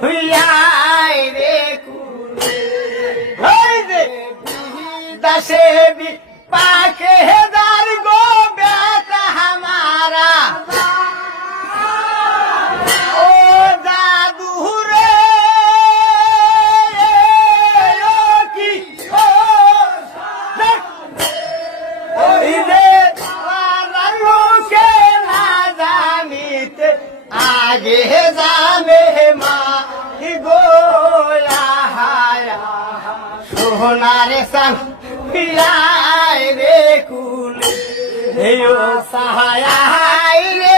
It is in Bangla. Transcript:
হুইয়াই রে কুলে ওই যে দাসে বি পাকে দার গো বেটা হামারা ও জাদু রে ও কি ও ওই যে লোকে না জানিতে আগে জানে মা গোয়া সোনারে সাং পিয়াই রে কুলে হে ও সাহায় রে